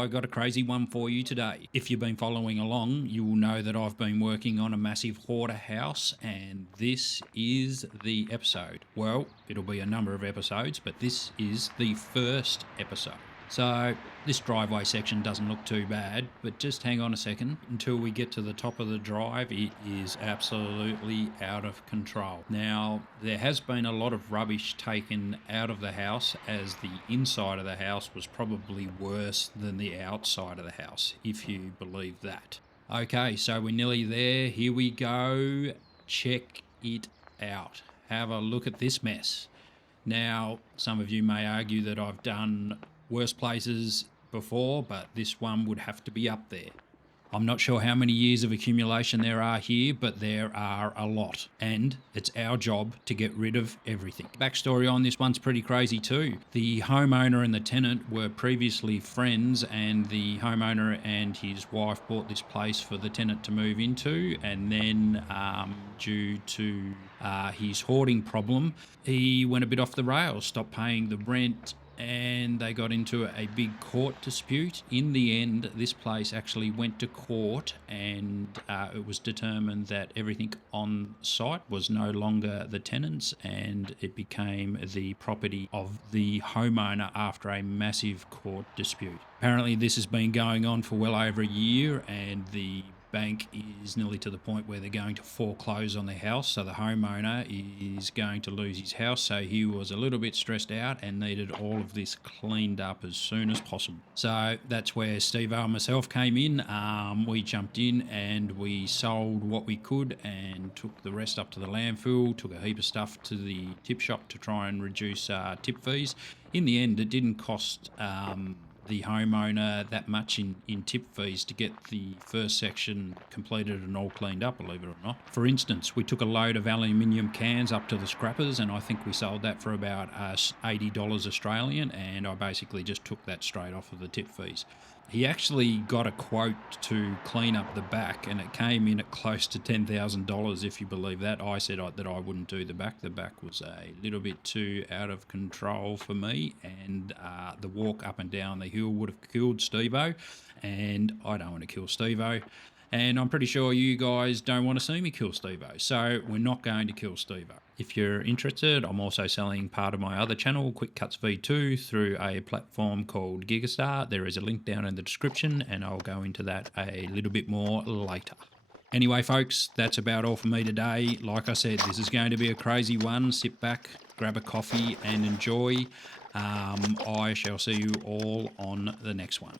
I got a crazy one for you today. If you've been following along, you will know that I've been working on a massive hoarder house, and this is the episode. Well, it'll be a number of episodes, but this is the first episode. So this driveway section doesn't look too bad, but just hang on a second until we get to the top of the drive. It is absolutely out of control. Now, there has been a lot of rubbish taken out of the house, as the inside of the house was probably worse than the outside of the house, if you believe that. Okay, so we're nearly there. Here we go. Check it out. Have a look at this mess. Now, some of you may argue that I've done worse places before, but this one would have to be up there. I'm not sure how many years of accumulation there are here, but there are a lot, and it's our job to get rid of everything. Backstory on this one's pretty crazy too. The homeowner and the tenant were previously friends, and the homeowner and his wife bought this place for the tenant to move into, and then due to his hoarding problem, he went a bit off the rails, stopped paying the rent, and they got into a big court dispute. In the end, this place actually went to court, and it was determined that everything on site was no longer the tenant's, and it became the property of the homeowner after a massive court dispute. Apparently this has been going on for well over a year, and the bank is nearly to the point where they're going to foreclose on the house, so the homeowner is going to lose his house. So he was a little bit stressed out and needed all of this cleaned up as soon as possible. So that's where Steve and myself came in. We jumped in and we sold what we could and took the rest up to the landfill, took a heap of stuff to the tip shop to try and reduce tip fees. In the end, it didn't cost the homeowner that much in tip fees to get the first section completed and all cleaned up, believe it or not. For instance, we took a load of aluminium cans up to the scrappers, and I think we sold that for about $80 Australian, and I basically just took that straight off of the tip fees. He actually got a quote to clean up the back, and it came in at close to $10,000, if you believe that. I said that I wouldn't do the back. The back was a little bit too out of control for me, and the walk up and down the hill would have killed Steve-O, and I don't want to kill Steve-O. And I'm pretty sure you guys don't want to see me kill Steve-O, so we're not going to kill Steve-O. If you're interested, I'm also selling part of my other channel, Quick Cuts V2, through a platform called Gigastar. There is a link down in the description, and I'll go into that a little bit more later. Anyway, folks, that's about all for me today. Like I said, this is going to be a crazy one. Sit back, grab a coffee, and enjoy. I shall see you all on the next one.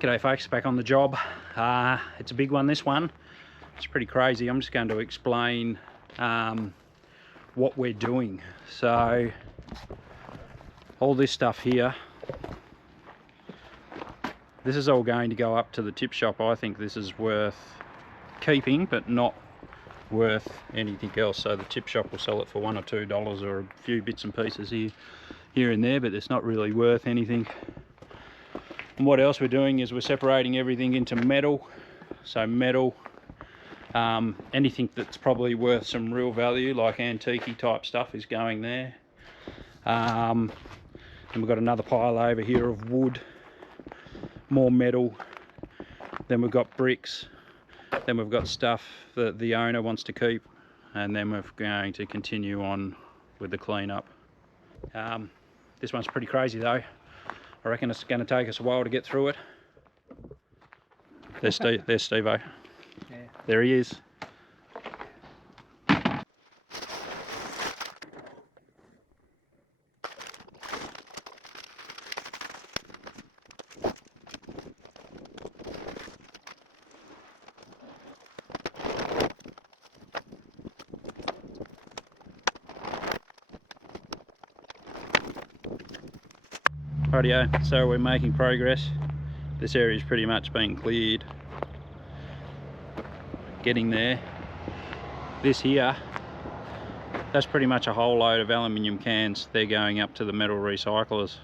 G'day folks, back on the job. It's a big one, this one. It's pretty crazy. I'm just going to explain what we're doing. So all this stuff here, this is all going to go up to the tip shop. I think this is worth keeping, but not worth anything else. So the tip shop will sell it for $1 or $2 or a few bits and pieces here and there, but it's not really worth anything. And what else we're doing is we're separating everything into metal. So metal, anything that's probably worth some real value, like antique type stuff, is going there. And we've got another pile over here of wood, more metal. Then we've got bricks. Then we've got stuff that the owner wants to keep, and then we're going to continue on with the cleanup. This one's pretty crazy though. I reckon it's going to take us a while to get through it. There's Steve-o. Yeah. There he is. Rightio, so we're making progress. This area's pretty much been cleared. Getting there. This here, that's pretty much a whole load of aluminium cans. They're going up to the metal recyclers.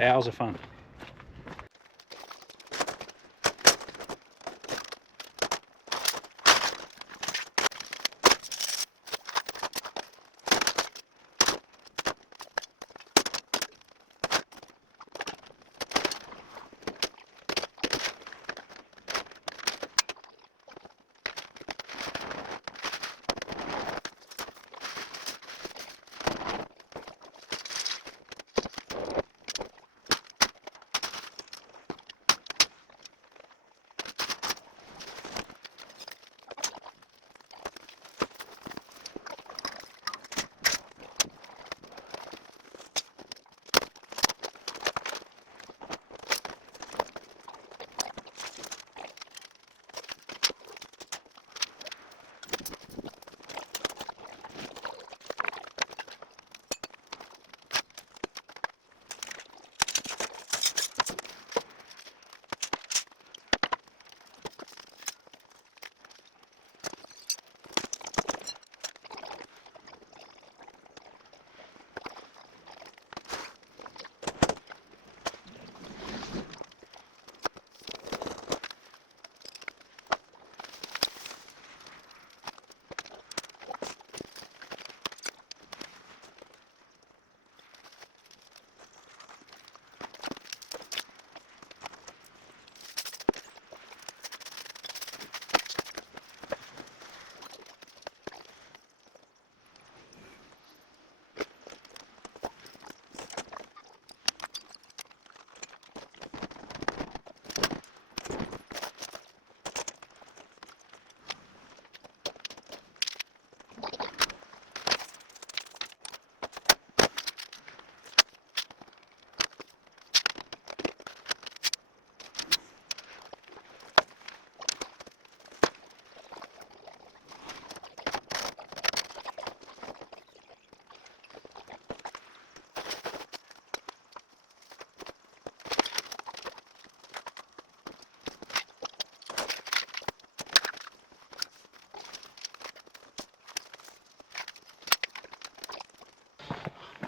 Hours of fun.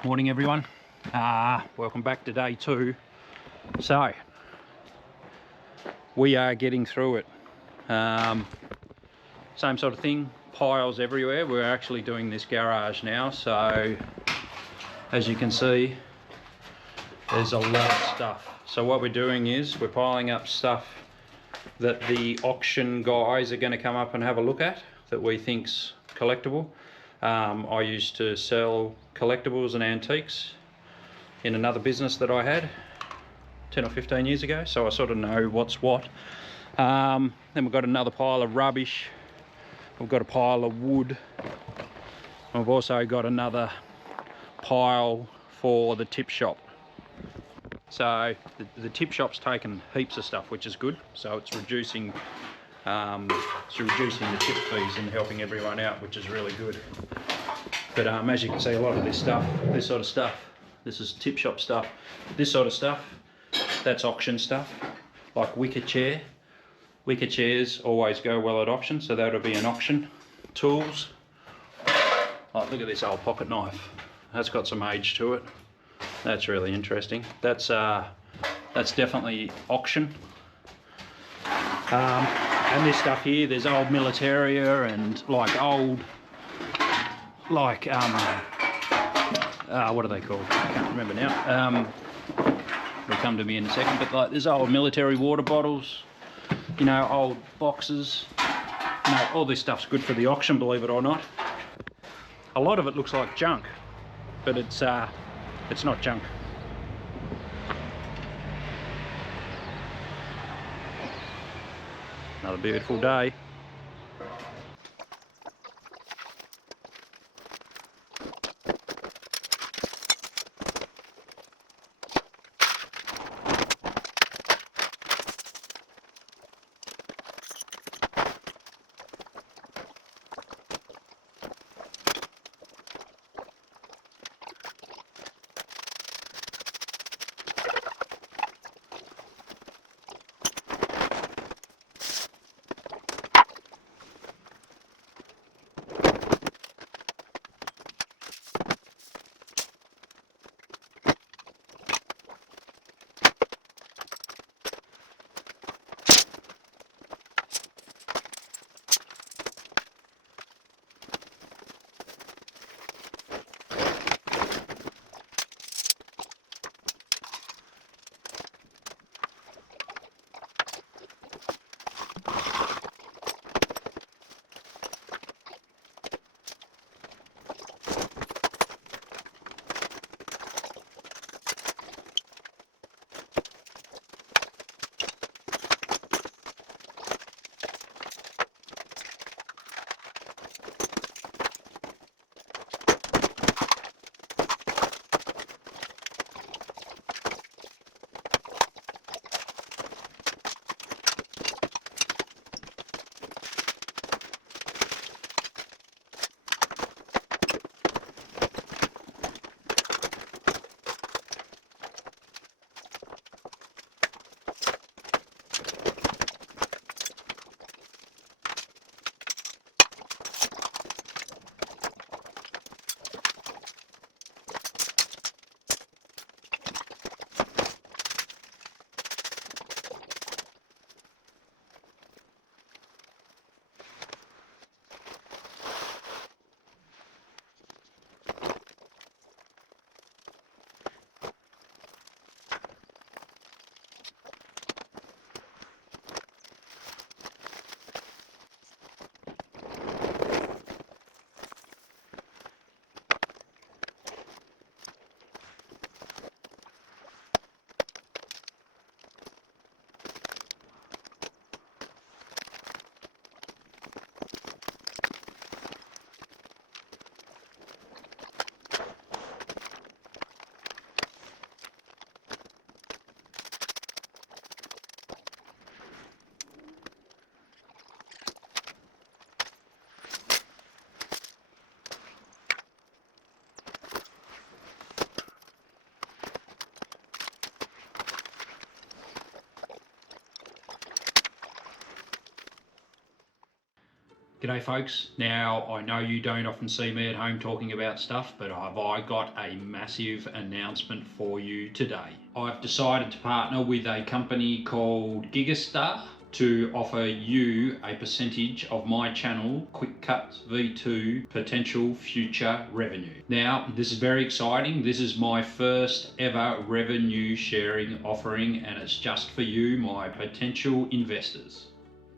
Morning everyone, welcome back to day 2. So we are getting through it. Same sort of thing, piles everywhere. We're actually doing this garage now, so as you can see there's a lot of stuff. So what we're doing is we're piling up stuff that the auction guys are going to come up and have a look at that we think's collectible. I used to sell collectibles and antiques in another business that I had 10 or 15 years ago, so I sort of know what's what. Then we've got another pile of rubbish, we've got a pile of wood, we've also got another pile for the tip shop. So the tip shop's taken heaps of stuff, which is good, so it's reducing the tip fees and helping everyone out, which is really good. But as you can see, a lot of this stuff, this sort of stuff, this is tip shop stuff. This sort of stuff, that's auction stuff, like wicker chair. Wicker chairs always go well at auction, so that'll be an auction. Tools. Oh, look at this old pocket knife. That's got some age to it. That's really interesting. That's definitely auction. And this stuff here, there's old militaria and like old, like what are they called? I can't remember now. It'll come to me in a second. But like there's old military water bottles, you know, old boxes. You know, all this stuff's good for the auction, believe it or not. A lot of it looks like junk, but it's not junk. Another beautiful day. G'day folks. Now I know you don't often see me at home talking about stuff, but have I got a massive announcement for you today. I've decided to partner with a company called Gigastar to offer you a percentage of my channel, Quick Cuts V2 potential future revenue. Now, this is very exciting. This is my first ever revenue sharing offering, and it's just for you, my potential investors.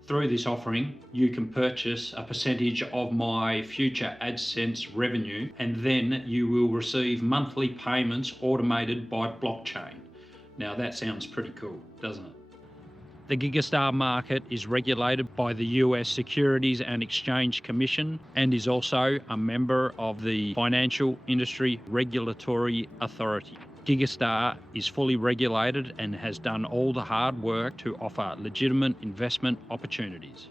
Through this offering, you can purchase a percentage of my future AdSense revenue, and then you will receive monthly payments automated by blockchain. Now that sounds pretty cool, doesn't it? The Gigastar market is regulated by the US Securities and Exchange Commission and is also a member of the Financial Industry Regulatory Authority. Gigastar is fully regulated and has done all the hard work to offer legitimate investment opportunities.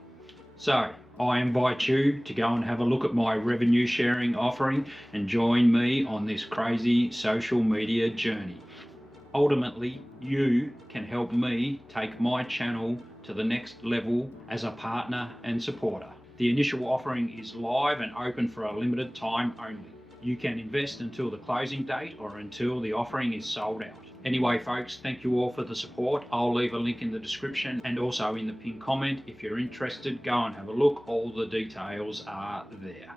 So I invite you to go and have a look at my revenue sharing offering and join me on this crazy social media journey. Ultimately, you can help me take my channel to the next level as a partner and supporter. The initial offering is live and open for a limited time only. You can invest until the closing date or until the offering is sold out. Anyway, folks, thank you all for the support. I'll leave a link in the description and also in the pinned comment. If you're interested, go and have a look. All the details are there.